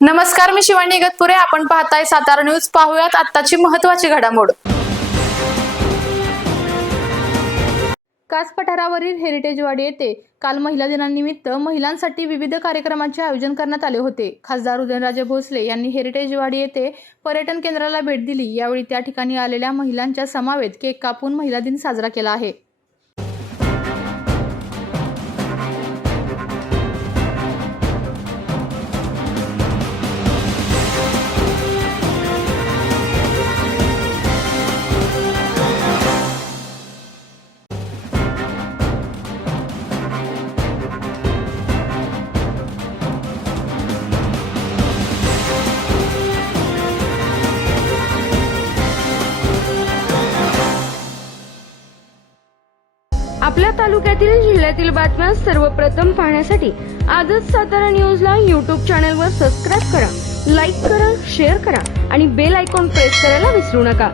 नमस्कार, मी शिवानी इगतपुरे. आपण पाहताय सातारा न्यूज. पाहुयात आत्ताची महत्त्वाची घडामोड. कास पठारावरील हेरिटेज वाडी येथे काल महिला दिनानिमित्त महिलांसाठी विविध कार्यक्रमांचे आयोजन करण्यात आले होते. खासदार उदयनराजे भोसले यांनी हेरिटेज वाडी येथे पर्यटन केंद्राला भेट दिली. यावेळी त्या ठिकाणी आलेल्या महिलांच्या समवेत केक कापून महिला दिन साजरा केला आहे. आपल्या तालुक्यातील जिल्ह्यातील बातम्या सर्वप्रथम पाहण्यासाठी आजच सातारा न्यूजला YouTube चॅनलवर सबस्क्राईब करा, लाईक करा, शेअर करा आणि बेल आयकॉन प्रेस करायला विसरू नका.